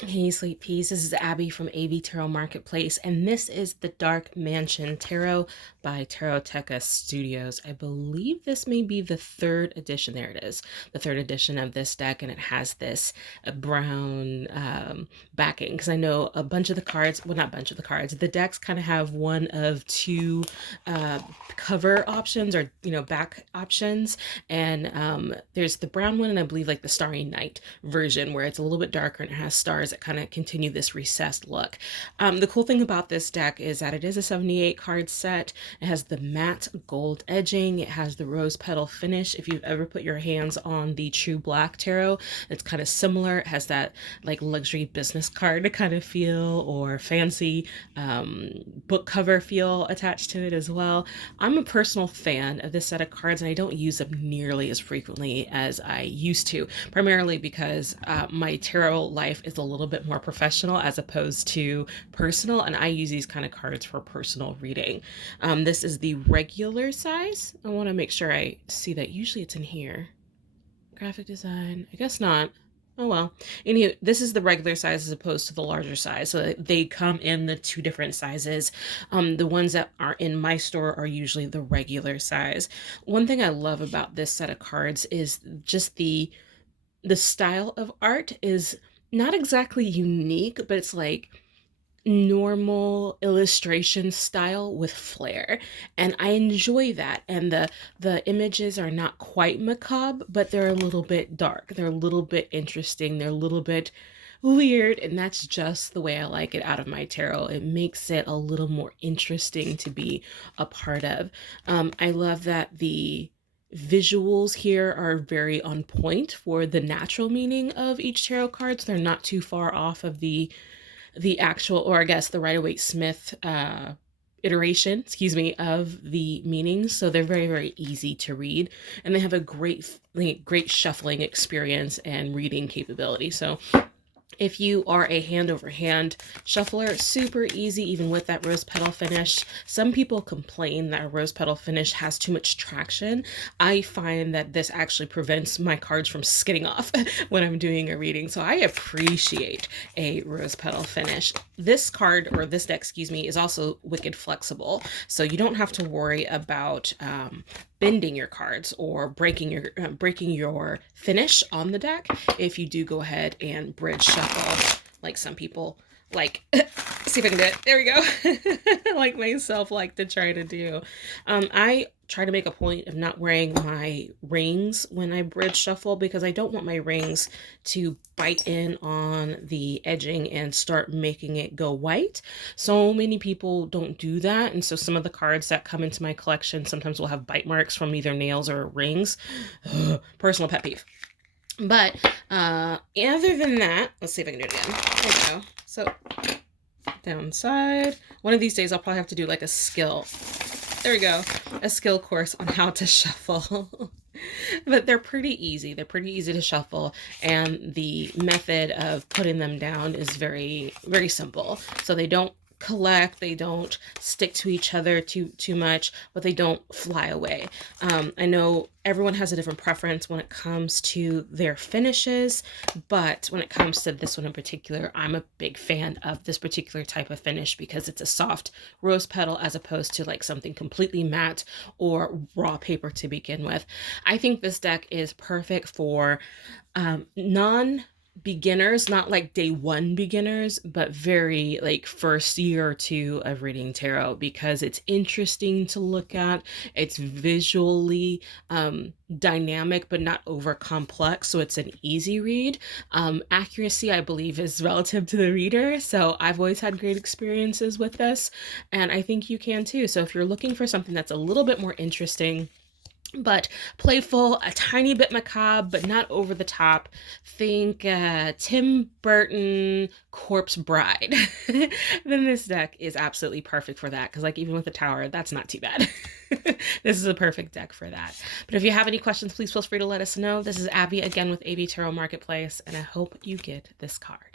Hey, sweet peas. This is Abby from AB Tarot Marketplace, and this is the Dark Mansion Tarot by Taroteca Studios. I believe this may be the third edition. There it is, the third edition of this deck, and it has this brown backing. Because I know a bunch of the cards, well, not a bunch of the cards, the decks kind of have one of two cover options or back options, and there's the brown one, and I believe like the Starry Night version where it's a little bit darker and it has stars that kind of continue this recessed look. The cool thing about this deck is that it is a 78 card set. It has the matte gold edging. It has the rose petal finish. If you've ever put your hands on the True Black Tarot, it's kind of similar. It has that like luxury business card kind of feel or fancy book cover feel attached to it as well. I'm a personal fan of this set of cards, and I don't use them nearly as frequently as I used to, primarily because my tarot life is a little bit more professional as opposed to personal, and I use these kind of cards for personal reading. This is the regular size. I want to make sure I see that. Usually it's in here. Graphic design. I guess not. Oh well. Anyway, this is the regular size as opposed to the larger size. So they come in the two different sizes. The ones that are in my store are usually the regular size. One thing I love about this set of cards is just the style of art is not exactly unique, but it's like normal illustration style with flair, and I enjoy that. And the images are not quite macabre, but they're a little bit dark, they're a little bit interesting, they're a little bit weird, and that's just the way I like it out of my tarot. It makes it a little more interesting to be a part of. I love that the visuals here are very on point for the natural meaning of each tarot card, so they're not too far off of the actual, or I guess the Rider-Waite-Smith iteration, excuse me, of the meanings. So they're very, very easy to read, and they have a great shuffling experience and reading capability. So if you are a hand over hand shuffler, super easy, even with that rose petal finish. Some people complain that a rose petal finish has too much traction. I find that this actually prevents my cards from skidding off when I'm doing a reading. So I appreciate a rose petal finish. This card, or this deck, excuse me, is also wicked flexible. So you don't have to worry about bending your cards or breaking your finish on the deck if you do go ahead and bridge shuffle, like some people like. See if I can do it. There we go. Like myself like to try to do. I try to make a point of not wearing my rings when I bridge shuffle, because I don't want my rings to bite in on the edging and start making it go white. So many people don't do that, and so some of the cards that come into my collection sometimes will have bite marks from either nails or rings. Personal pet peeve. But other than that, let's see if I can do it again. There we go. So downside. One of these days I'll probably have to do like a skill. There we go. A skill course on how to shuffle. But they're pretty easy. They're pretty easy to shuffle, and the method of putting them down is very, very simple. So they don't collect, they don't stick to each other too much, but they don't fly away. I know everyone has a different preference when it comes to their finishes, but when it comes to this one in particular, I'm a big fan of this particular type of finish because it's a soft rose petal as opposed to like something completely matte or raw paper to begin with. I think this deck is perfect for non beginners, not like day one beginners, but very like first year or two of reading tarot, because it's interesting to look at. It's visually dynamic, but not over complex. So it's an easy read. Accuracy, I believe, is relative to the reader. So I've always had great experiences with this, and I think you can too. So if you're looking for something that's a little bit more interesting, but playful, a tiny bit macabre, but not over the top. Think Tim Burton Corpse Bride. Then this deck is absolutely perfect for that, because like even with the tower, that's not too bad. This is a perfect deck for that. But if you have any questions, please feel free to let us know. This is Abby again with AB Tarot Marketplace, and I hope you get this card.